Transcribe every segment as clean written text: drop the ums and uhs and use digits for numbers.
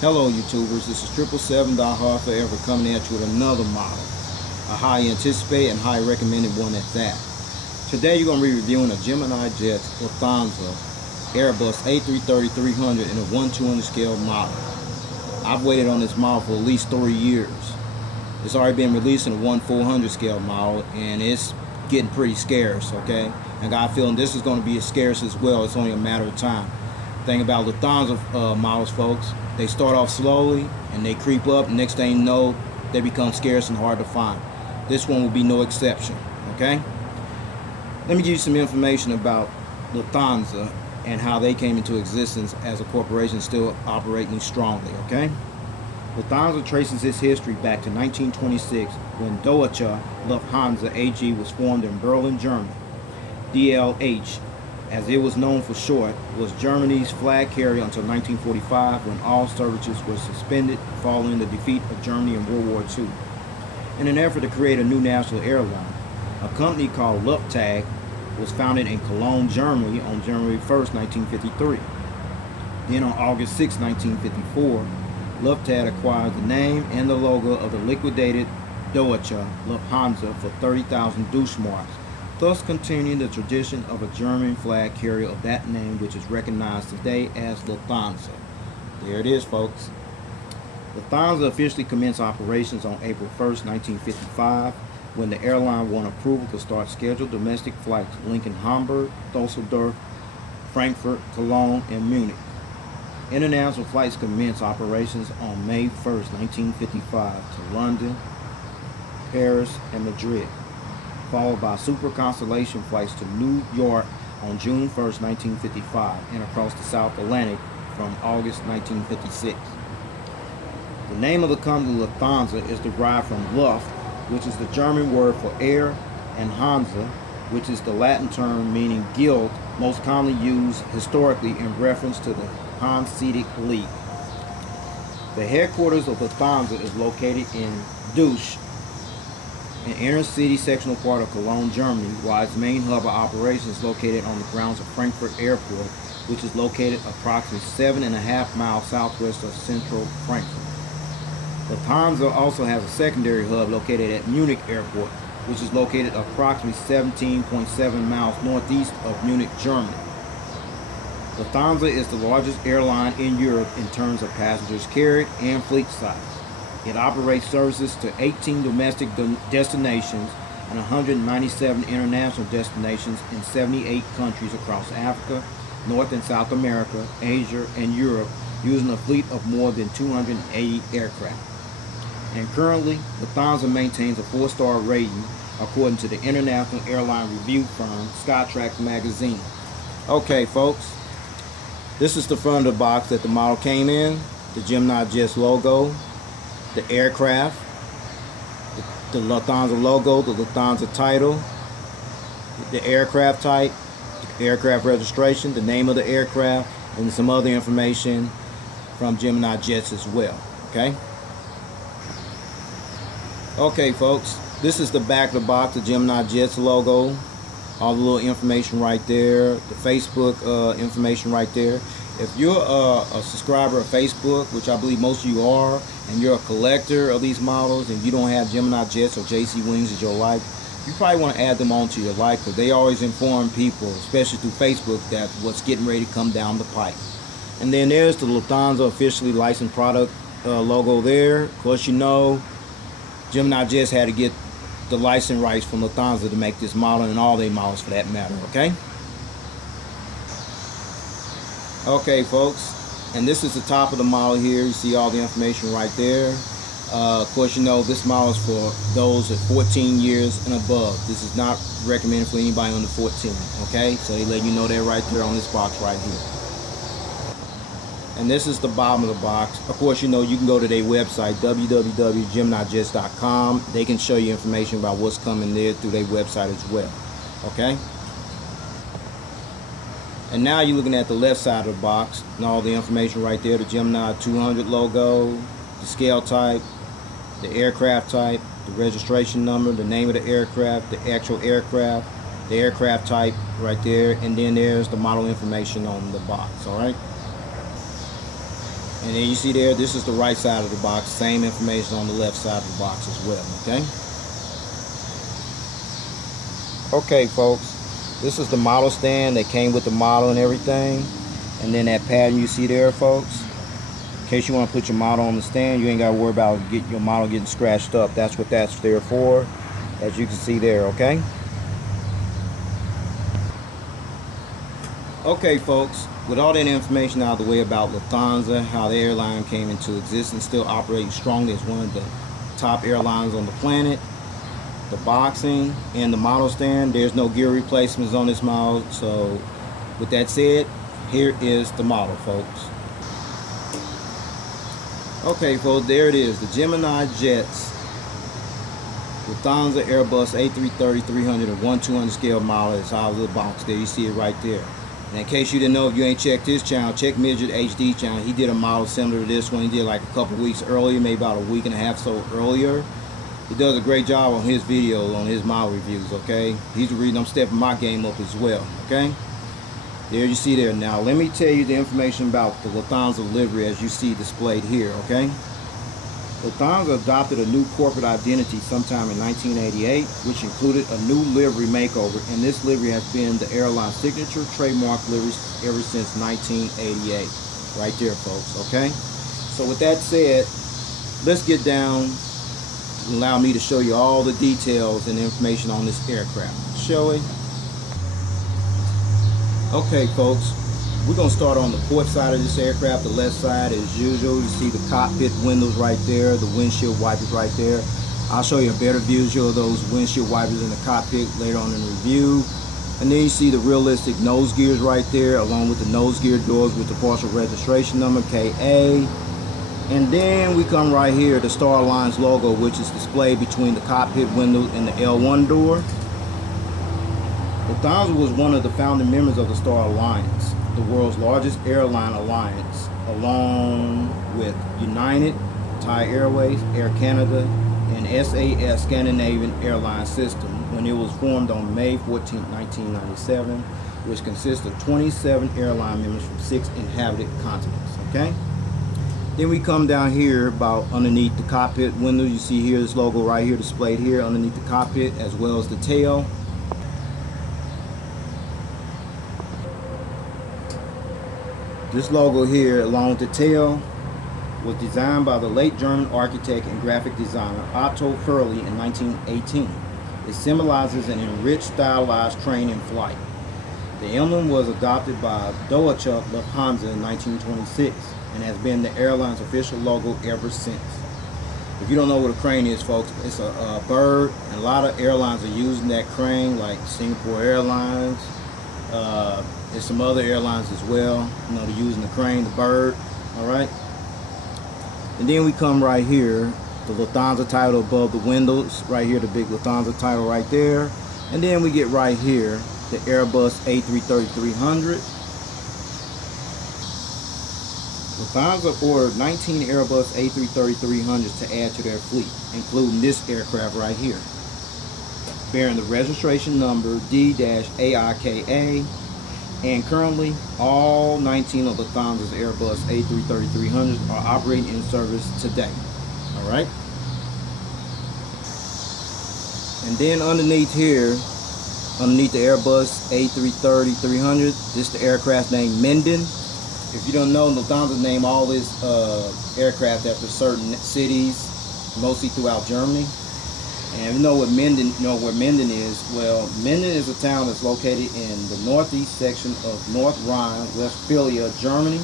Hello YouTubers, this is 777 Forever coming at you with another model. A highly anticipated and highly recommended one at that. Today you're going to be reviewing a Gemini Jets Lufthansa Airbus A330-300 in a 1/200 scale model. I've waited on this model for at least 3 years. It's already been released in a 1/400 scale model and it's getting pretty scarce, okay? I got a feeling this is going to be as scarce as well. It's only a matter of time. Thing about Lufthansa models, folks, they start off slowly and they creep up, and next thing you know they become scarce and hard to find. This one will be no exception, okay? Let me give you some information about Lufthansa and how they came into existence as a corporation still operating strongly, okay? Lufthansa traces its history back to 1926 when Deutsche Lufthansa AG was formed in Berlin, Germany. DLH, as it was known for short, was Germany's flag carrier until 1945, when all services were suspended following the defeat of Germany in World War II. In an effort to create a new national airline, a company called Lufthansa was founded in Cologne, Germany on January 1st, 1953. Then on August 6, 1954, Lufthansa acquired the name and the logo of the liquidated Deutsche Lufthansa for 30,000 Deutschmarks, thus continuing the tradition of a German flag carrier of that name, which is recognized today as Lufthansa. There it is, folks. Lufthansa officially commenced operations on April 1st, 1955, when the airline won approval to start scheduled domestic flights linking Hamburg, Dusseldorf, Frankfurt, Cologne, and Munich. International flights commenced operations on May 1st, 1955 to London, Paris, and Madrid, followed by Super Constellation flights to New York on June 1st, 1955, and across the South Atlantic from August 1956. The name of the company Lufthansa is derived from Luft, which is the German word for air, and Hansa, which is the Latin term meaning guild, most commonly used historically in reference to the Hanseatic League. The headquarters of Lufthansa is located in Deutsch, an inner city sectional part of Cologne, Germany, while its main hub of operations is located on the grounds of Frankfurt Airport, which is located approximately 7.5 miles southwest of central Frankfurt. Lufthansa also has a secondary hub located at Munich Airport, which is located approximately 17.7 miles northeast of Munich, Germany. Lufthansa is the largest airline in Europe in terms of passengers carried and fleet size. It operates services to 18 domestic destinations and 197 international destinations in 78 countries across Africa, North and South America, Asia, and Europe, using a fleet of more than 280 aircraft. And currently, Lufthansa maintains a 4-star rating according to the international airline review firm Skytrax magazine. Okay, folks, this is the front of the box that the model came in. The Gemini Jets logo, the aircraft, the Lufthansa logo, the Lufthansa title, the aircraft type, the aircraft registration, the name of the aircraft, and some other information from Gemini Jets as well. Okay, folks, this is the back of the box, the Gemini Jets logo, all the little information right there, the Facebook information right there. If you're a subscriber of Facebook, which I believe most of you are, and you're a collector of these models and you don't have Gemini Jets or JC Wings as your like, you probably want to add them onto your like, because they always inform people, especially through Facebook, that what's getting ready to come down the pipe. And then there's the Lufthansa officially licensed product logo there. Of course, you know, Gemini Jets had to get the license rights from Lufthansa to make this model, and all their models for that matter, okay? Okay, folks, and this is the top of the model here. You see all the information right there. Of course, you know, this model is for those at 14 years and above. This is not recommended for anybody under 14, okay? So they let you know that right there on this box right here. And this is the bottom of the box. Of course, you know, you can go to their website, www.geminijets.com. They can show you information about what's coming there through their website as well, okay? And now you're looking at the left side of the box and all the information right there, the Gemini 200 logo, the scale type, the aircraft type, the registration number, the name of the aircraft, the actual aircraft, the aircraft type right there, and then there's the model information on the box, all right? And then you see there, this is the right side of the box. Same information on the left side of the box as well, okay? Okay, folks, this is the model stand that came with the model and everything. And then that pattern you see there, folks. In case you want to put your model on the stand, you ain't got to worry about your model getting scratched up. That's what that's there for, as you can see there, okay? Okay, folks, with all that information out of the way about Lufthansa, how the airline came into existence, still operating strongly as one of the top airlines on the planet, the boxing and the model stand, there's no gear replacements on this model. So with that said, here is the model, folks. Okay, folks, there it is, the Gemini Jets Lufthansa Airbus A330-300 and 1/200 scale model. It's out of the box there. You see it right there. And in case you didn't know, if you ain't checked his channel, check Midget HD channel. He did a model similar to this one. He did like a couple weeks earlier, maybe about a week and a half so earlier. He does a great job on his videos, on his model reviews, okay? He's the reason I'm stepping my game up as well, okay? There you see there. Now, let me tell you the information about the Lufthansa livery as you see displayed here, okay? Lufthansa adopted a new corporate identity sometime in 1988, which included a new livery makeover, and this livery has been the airline's signature trademark livery ever since 1988. Right there, folks, okay? So with that said, let's get down and allow me to show you all the details and information on this aircraft, shall we? Okay, folks. We're going to start on the port side of this aircraft, the left side as usual. You see the cockpit windows right there, the windshield wipers right there. I'll show you a better visual of those windshield wipers in the cockpit later on in the review. And then you see the realistic nose gears right there, along with the nose gear doors with the partial registration number, KA. And then we come right here, the Stylized logo, which is displayed between the cockpit window and the L1 door. Lufthansa was one of the founding members of the Star Alliance, the world's largest airline alliance, along with United, Thai Airways, Air Canada, and SAS Scandinavian Airlines System when it was formed on May 14, 1997, which consists of 27 airline members from 6 inhabited continents, okay? Then we come down here about underneath the cockpit window. You see here this logo right here displayed here underneath the cockpit, as well as the tail. This logo here, along with the tail, was designed by the late German architect and graphic designer Otto Firle in 1918. It symbolizes an enriched, stylized train in flight. The emblem was adopted by Deutsche Lufthansa in 1926 and has been the airline's official logo ever since. If you don't know what a crane is, folks, it's a bird, and a lot of airlines are using that crane, like Singapore Airlines. There's some other airlines as well, you know, they're using the crane, the bird, all right? And then we come right here, the Lufthansa title above the windows, right here, the big Lufthansa title right there. And then we get right here, the Airbus A330-300. Lufthansa ordered 19 Airbus A330-300s to add to their fleet, including this aircraft right here, bearing the registration number D-AIKA. And currently, all 19 of Lufthansa's Airbus A330-300s are operating in service today. All right. And then underneath here, underneath the Airbus A330-300, this is the aircraft named Minden. If you don't know, Lufthansa named all this aircraft after certain cities, mostly throughout Germany. And you know what Minden, you know where Minden is? Well, Minden is a town that's located in the northeast section of North Rhine-Westphalia, Germany.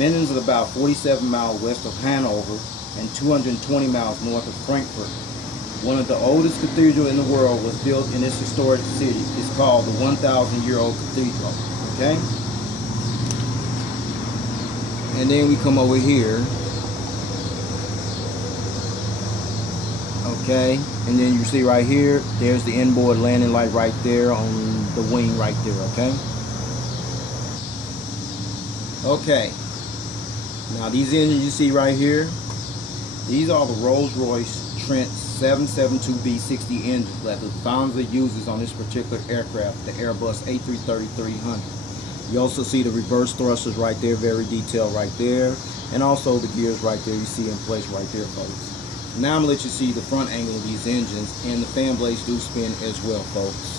Minden is about 47 miles west of Hanover and 220 miles north of Frankfurt. One of the oldest cathedrals in the world was built in this historic city. It's called the 1,000-year-old cathedral. Okay? And then we come over here. Okay, and then you see right here, there's the inboard landing light right there on the wing right there, okay? Okay, now these engines you see right here, these are the Rolls-Royce Trent 772B60 engines that Lufthansa uses on this particular aircraft, the Airbus A330-300. You also see the reverse thrusters right there, very detailed right there. And also the gears right there, you see in place right there, folks. Now I'm going to let you see the front angle of these engines, and the fan blades do spin as well, folks.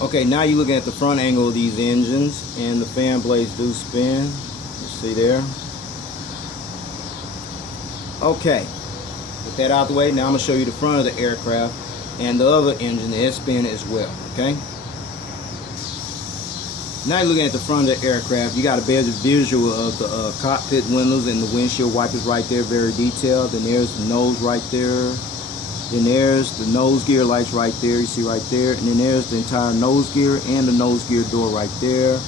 Okay, now you're looking at the front angle of these engines, and the fan blades do spin. You see there. Okay, with that out of the way, now I'm going to show you the front of the aircraft and the other engine, the S-spin as well, okay? Now you're looking at the front of the aircraft. You got a better visual of the cockpit windows and the windshield wipers right there, very detailed. Then there's the nose right there. Then there's the nose gear lights right there, you see right there. And then there's the entire nose gear and the nose gear door right there.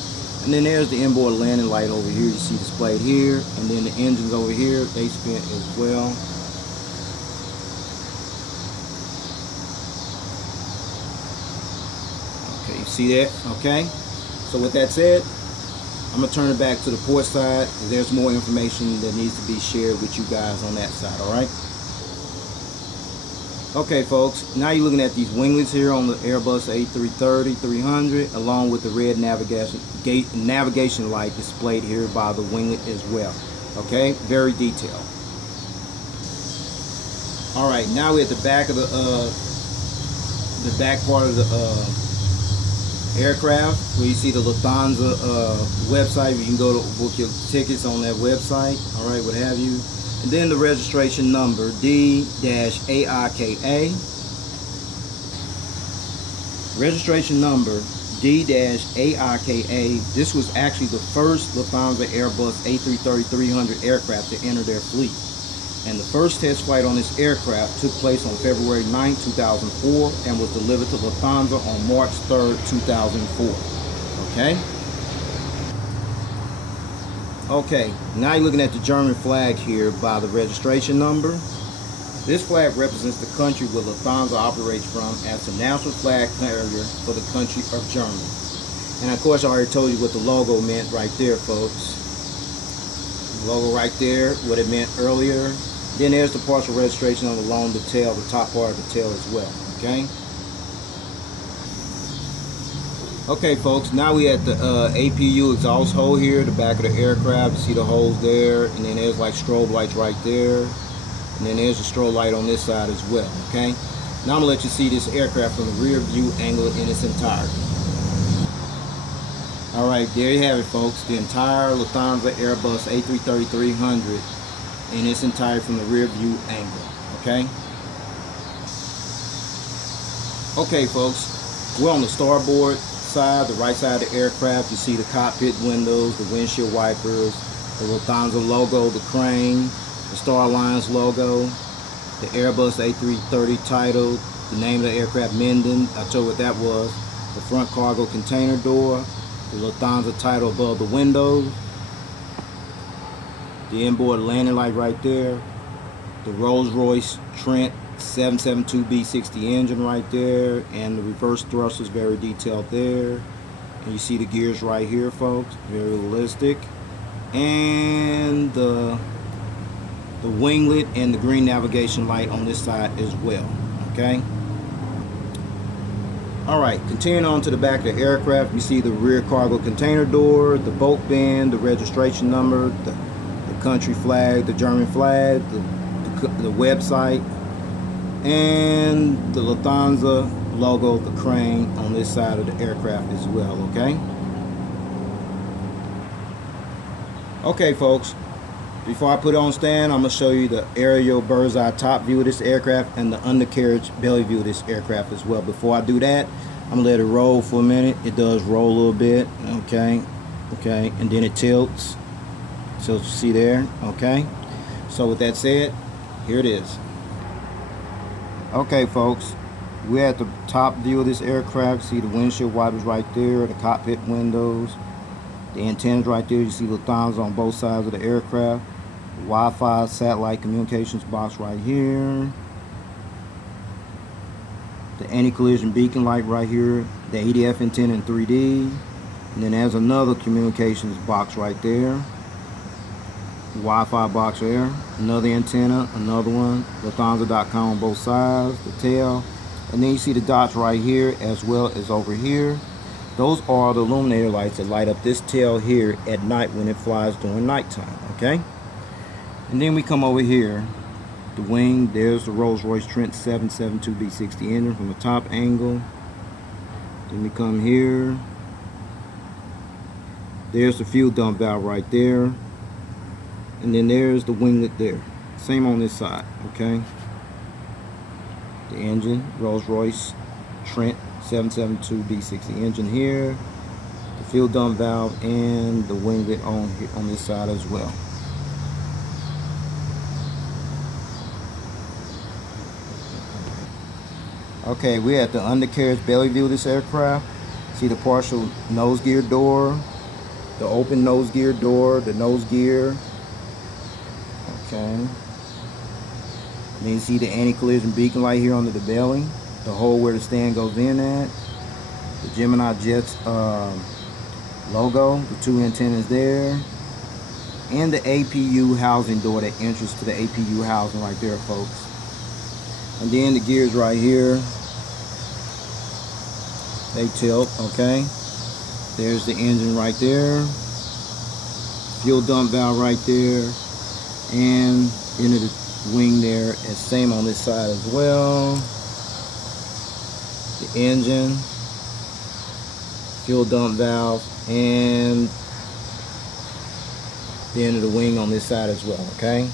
And then there's the inboard landing light over here, you see displayed here. And then the engines over here, they spin as well. Okay, you see that? Okay. So with that said, I'm going to turn it back to the port side. There's more information that needs to be shared with you guys on that side, all right? Okay, folks, now you're looking at these winglets here on the Airbus A330-300, along with the red navigation light displayed here by the winglet as well. Okay, very detailed. All right, now we're at the back of the back part of the aircraft, where you see the Lufthansa website. You can go to book your tickets on that website, all right, what have you. And then the registration number, D-AIKA. Registration number, D-AIKA. This was actually the first Lufthansa Airbus A330-300 aircraft to enter their fleet. And the first test flight on this aircraft took place on February 9, 2004 and was delivered to Lufthansa on March 3, 2004. Okay? Okay, now you're looking at the German flag here by the registration number. This flag represents the country where Lufthansa operates from as the national flag carrier for the country of Germany. And of course I already told you what the logo meant right there, folks. The logo right there, what it meant earlier. Then there's the partial registration along the tail, the top part of the tail as well, okay? Okay, folks, now we at the APU exhaust hole here, the back of the aircraft. You see the holes there, and then there's like strobe lights right there. And then there's a strobe light on this side as well, okay? Now I'm gonna let you see this aircraft from the rear view angle in its entirety. All right, there you have it, folks. The entire Lufthansa Airbus A330-300 in its entirety from the rear view angle, okay? Okay, folks, we're on the starboard side, the right side of the aircraft. You see the cockpit windows, the windshield wipers, the Lufthansa logo, the crane, the Stylized logo, the Airbus A330 title, the name of the aircraft, Minden. I told you what that was. The front cargo container door, the Lufthansa title above the windows, the inboard landing light right there, the Rolls-Royce Trent 772B60 engine right there, and the reverse thrusters very detailed there. And you see the gears right here, folks, very realistic. And the winglet and the green navigation light on this side as well, okay? Alright, continuing on to the back of the aircraft, you see the rear cargo container door, the boat bin, the registration number, the country flag, the German flag, the website, and the Lufthansa logo, the crane on this side of the aircraft as well, okay? Okay, folks, before I put it on stand, I'm going to show you the aerial bird's eye top view of this aircraft and the undercarriage belly view of this aircraft as well. Before I do that, I'm going to let it roll for a minute. It does roll a little bit, okay? Okay, and then it tilts. So you see there, okay? So with that said, here it is. Okay, folks, we're at the top view of this aircraft. See the windshield wipers right there, the cockpit windows, the antennas right there. You see Lufthansa on both sides of the aircraft. The Wi-Fi satellite communications box right here. The anti-collision beacon light right here. The ADF antenna in 3D. And then there's another communications box right there. Wi-Fi box there, another antenna, another one, Lufthansa.com on both sides, the tail, and then you see the dots right here as well as over here. Those are the illuminator lights that light up this tail here at night when it flies during nighttime, okay? And then we come over here, the wing, there's the Rolls-Royce Trent 772B60 engine from the top angle. Then we come here, there's the fuel dump valve right there, and then there's the winglet there. Same on this side, okay? The engine, Rolls-Royce Trent 772B60 engine here, the fuel dump valve, and the winglet on this side as well. Okay, we're at the undercarriage belly view of this aircraft. See the partial nose gear door, the open nose gear door, the nose gear. Okay. Then you see the anti-collision beacon light here under the belly, the hole where the stand goes in at, the Gemini Jets logo, the 2 antennas there, and the APU housing door, that entrance to the APU housing right there, folks. And then the gears right here, they tilt, okay? There's the engine right there, fuel dump valve right there, and into the wing there, and same on this side as well. The engine, fuel dump valve, and the end of the wing on this side as well, okay?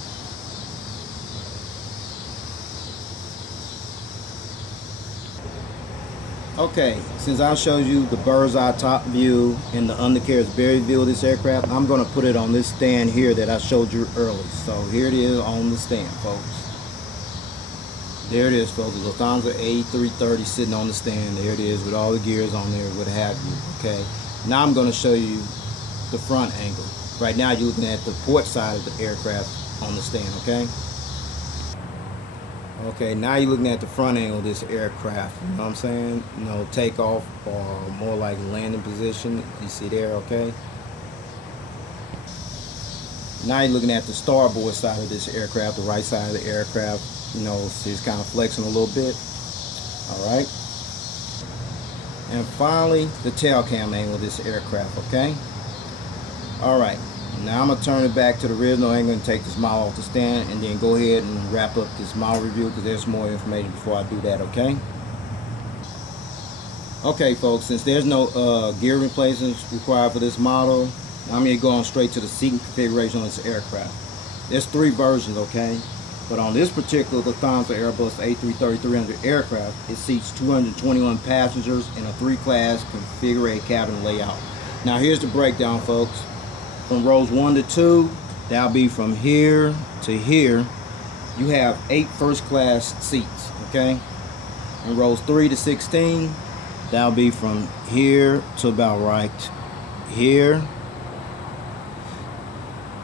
Okay, since I showed you the bird's eye top view and the undercarriage belly view of this aircraft, I'm going to put it on this stand here that I showed you earlier. So here it is on the stand, folks. There it is, folks. The Lufthansa A330 sitting on the stand. There it is with all the gears on there, what have you. Okay. Now I'm going to show you the front angle. Right now you're looking at the port side of the aircraft on the stand, okay? Okay, now you're looking at the front angle of this aircraft, you know what I'm saying? You know, takeoff or more like landing position, you see there, okay? Now you're looking at the starboard side of this aircraft, the right side of the aircraft, you know, see it's kind of flexing a little bit, all right? And finally, the tail cam angle of this aircraft, okay? All right. Now I'm going to turn it back to the original angle and take this model off the stand, and then go ahead and wrap up this model review because there's more information before I do that, okay? Okay, folks, since there's no gear replacements required for this model, I'm going to go on straight to the seating configuration on this aircraft. There's 3 versions, okay? But on this particular Lufthansa Airbus A330-300 aircraft, it seats 221 passengers in a 3-class configured cabin layout. Now here's the breakdown, folks. From rows 1 to 2, that'll be from here to here. You have 8 first class seats, okay? And rows 3 to 16, that'll be from here to about right here.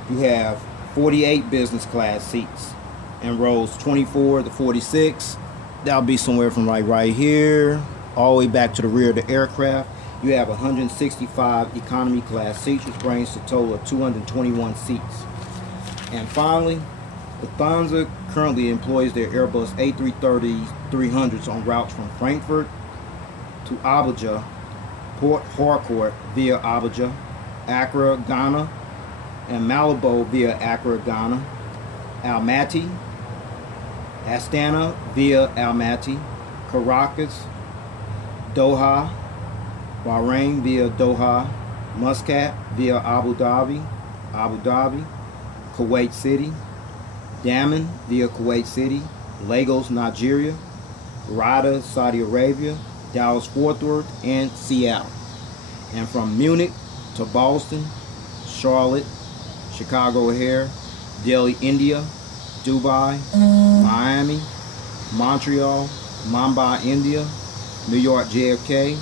You have 48 business class seats. And rows 24 to 46, that'll be somewhere from like right here all the way back to the rear of the aircraft. You have 165 economy class seats, which brings a total of 221 seats. And finally, Lufthansa currently employs their Airbus A330-300s on routes from Frankfurt to Abuja, Port Harcourt via Abuja, Accra, Ghana, and Malabo via Accra, Ghana, Almaty, Astana via Almaty, Caracas, Doha, Bahrain via Doha, Muscat via Abu Dhabi, Kuwait City, Daman via Kuwait City, Lagos, Nigeria, Riyadh, Saudi Arabia, Dallas, Fort Worth, and Seattle. And from Munich to Boston, Charlotte, Chicago O'Hare, Delhi, India, Dubai, Miami, Montreal, Mumbai, India, New York, JFK,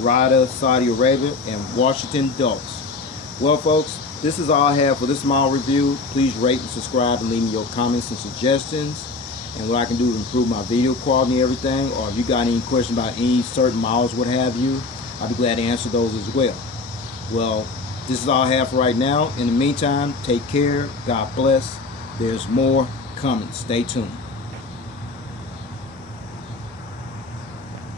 Riyadh, Saudi Arabia, and Washington Dulles. Well, folks, this is all I have for this model review. Please rate and subscribe and leave me your comments and suggestions and what I can do to improve my video quality and everything. Or if you got any questions about any certain models, what have you, I'll be glad to answer those as well. Well, this is all I have for right now. In the meantime, take care. God bless. There's more coming. Stay tuned.